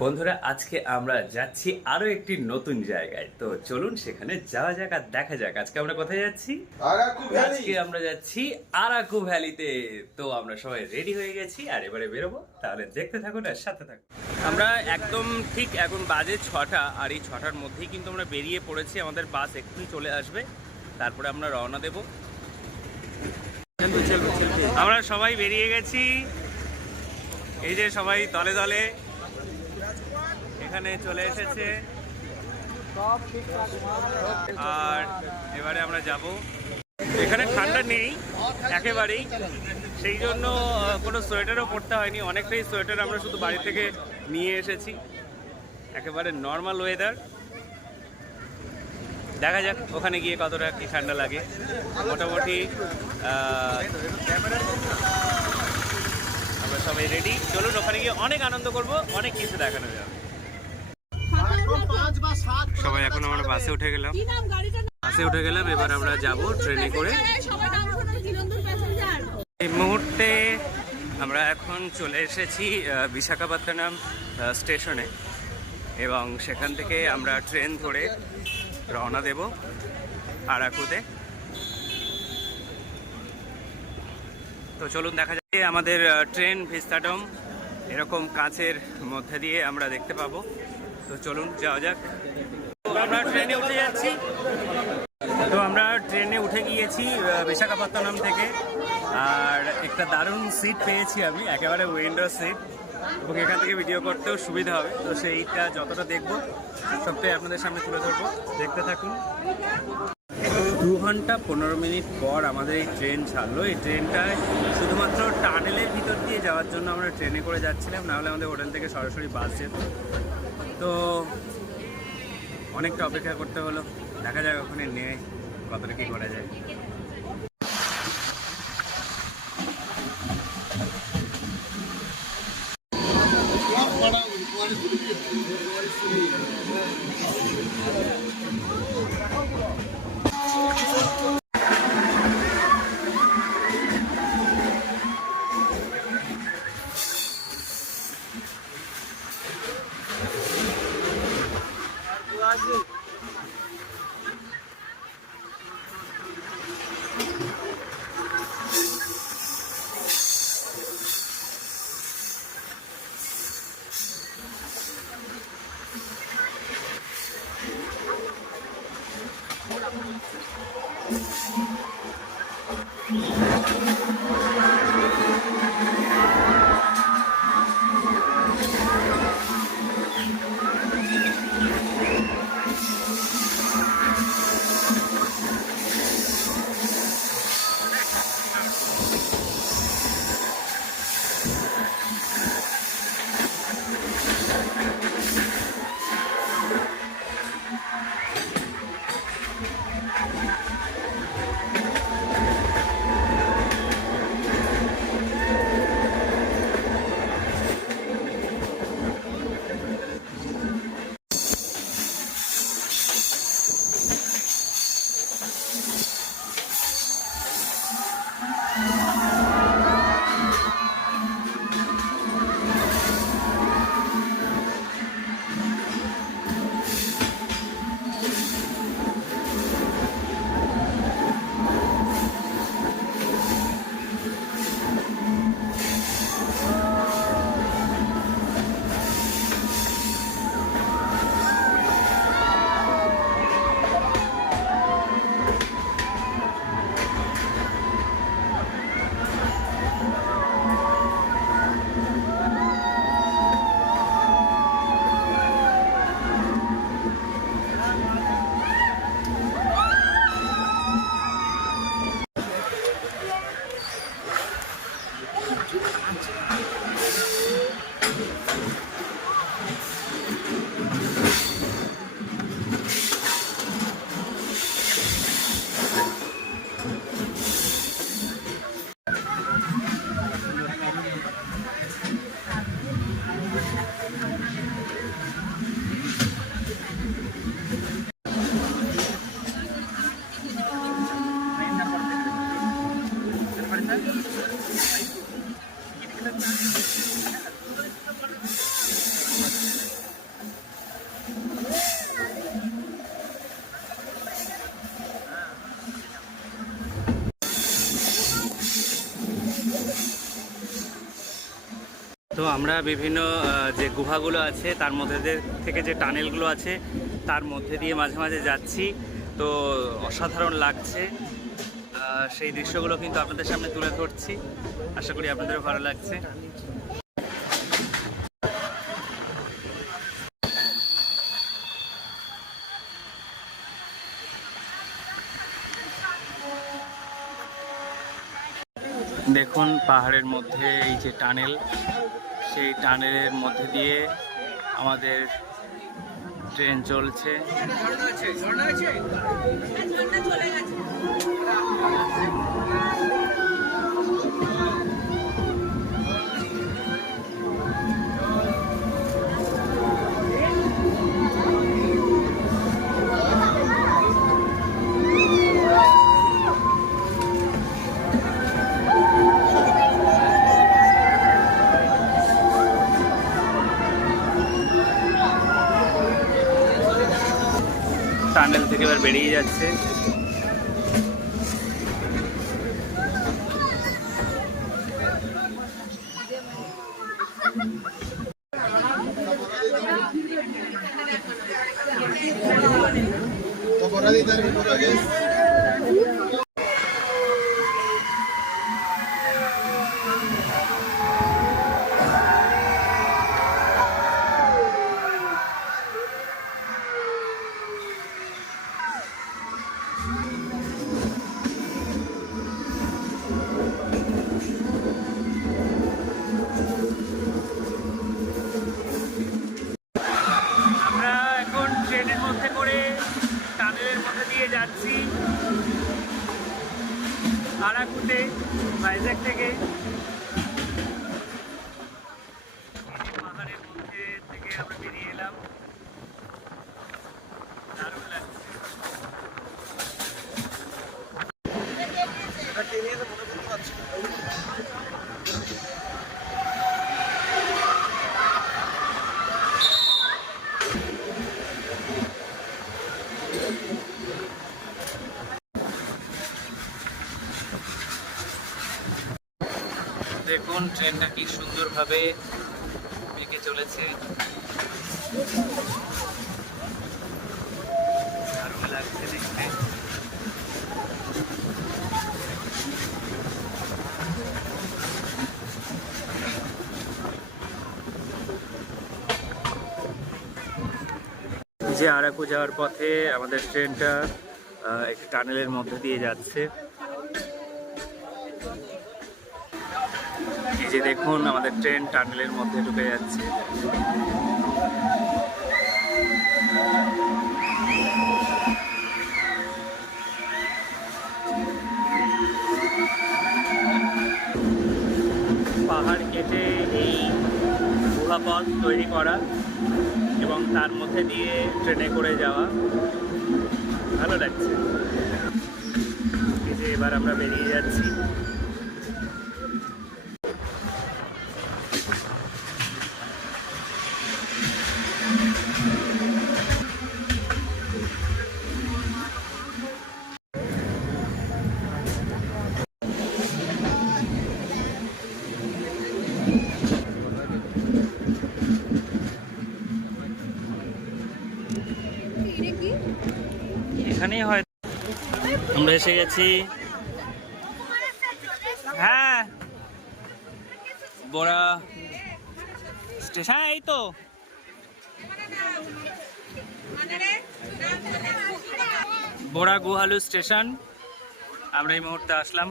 বন্ধুরা, আজকে আমরা যাচ্ছি আরো একটি নতুন জায়গায়। তো চলুন সেখানে যাওয়া যাক আর দেখা যাক আজকে আমরা কোথায় যাচ্ছি। আরাকু ভ্যালি। আজকে আমরা যাচ্ছি আরাকু ভ্যালিতে। তো আমরা সবাই রেডি হয়ে গেছি আর এবারে বেরোবো। তাহলে দেখতে থাকুন আর সাথে থাকুন। আমরা একদম ঠিক এখন বাজে 6টা, আর এই 6টার মধ্যেই কিন্তু আমরা বেরিয়ে পড়েছি। আমাদের বাস এক্ষুনি চলে আসবে, তারপরে আমরা রওনা দেব। আমরা সবাই বেরিয়ে গেছি, এই যে সবাই দলে দলে এখানে চলে এসেছে। আর এবারে আমরা যাব। এখানে ঠান্ডা নেই একেবারেই, সেই জন্য কোনো সোয়েটারও পরতে হয়নি। অনেকটাই সোয়েটার আমরা শুধু বাড়ি থেকে নিয়ে এসেছি। একেবারে নর্মাল ওয়েদার। দেখা যাক ওখানে গিয়ে কতটা কি ঠান্ডা লাগে। মোটামুটি আমরা সবাই রেডি। চলুন ওখানে গিয়ে অনেক আনন্দ করব, অনেক কিছু দেখানো যাবে। সবাই এখন আমরা বাসে উঠে গেলাম। এবার আমরা যাব ট্রেনে করে। এই মুহূর্তে আমরা এখন চলে এসেছি বিশাখাপত্তনম স্টেশনে, এবং সেখান থেকে আমরা ট্রেন ধরে রওনা দেব আরাকুতে। তো চলুন দেখা যায় আমাদের ট্রেন ভিস্তাডোম এরকম কাঁচের মধ্যে দিয়ে আমরা দেখতে পাবো। তো চলুন যাওয়া যাক। আমরা ট্রেনে উঠে যাচ্ছি। তো আমরা ট্রেনে উঠে গিয়েছি বিশাখাপত্তনম থেকে, আর একটা দারুণ সিট পেয়েছি আমি, একেবারে উইন্ডো সিট, এবং এখান থেকে ভিডিও করতেও সুবিধা হবে। তো সেইটা যতটা দেখবো সবটাই আপনাদের সামনে তুলে ধরবো, দেখতে থাকুন। 2 ঘন্টা 15 মিনিট পর আমাদের এই ট্রেন ছাড়লো। এই ট্রেনটায় শুধুমাত্র টানেলের ভিতর দিয়ে যাওয়ার জন্য আমরা ট্রেনে করে যাচ্ছিলাম, নাহলে আমাদের হোটেল থেকে সরাসরি বাস যেত। তো অনেকটা অপেক্ষা করতে হলো। দেখা যাক ওখানে নিয়ে কতটা কি করা যায়। তো আমরা বিভিন্ন যে গুহাগুলো আছে তার মধ্যে থেকে যে টানেলগুলো আছে তার মধ্যে দিয়ে মাঝে মাঝে যাচ্ছি। তো অসাধারণ লাগছে, সেই দৃশ্যগুলো কিন্তু আপনাদের সামনে তুলে ধরছি। আশা করি আপনাদেরও ভালো লাগছে। দেখুন পাহাড়ের মধ্যে এই যে টানেল, সেই টানেলের মধ্যে দিয়ে আমাদের ট্রেন চলছে। টানেল থেকে এবার বেরিয়ে যাচ্ছে। আমরা এখন ট্রেনের মধ্যে করে টানেলের মধ্যে দিয়ে যাচ্ছি আরাকুতে, ভাইজ্যাক থেকে। পাহাড়ের মধ্যে থেকে আমরা বেরিয়ে এলাম, দারুণ লাগছে। দেখুন ট্রেনটা কি সুন্দরভাবে বেঁকে চলেছে, দারুণ লাগছে দেখতে। যে আরাকু যাওয়ার পথে আমাদের ট্রেনটা একটি টানেলের মধ্যে দিয়ে যাচ্ছে। এই যে দেখুন আমাদের ট্রেন টানেলের মধ্যে ঢুকে যাচ্ছে। পাহাড় কেটে এই গুহাপথ তৈরি করা এবং তার মধ্যে দিয়ে ট্রেনে করে যাওয়া, ভালো লাগছে। এই যে এবার আমরা বেরিয়ে যাচ্ছি। এখানেই হয়, আমরা এসে গেছি। হ্যাঁ বড়া স্টেশন, এই তো বড়া গুহালু স্টেশন। আমরা এই মুহূর্তে আসলাম।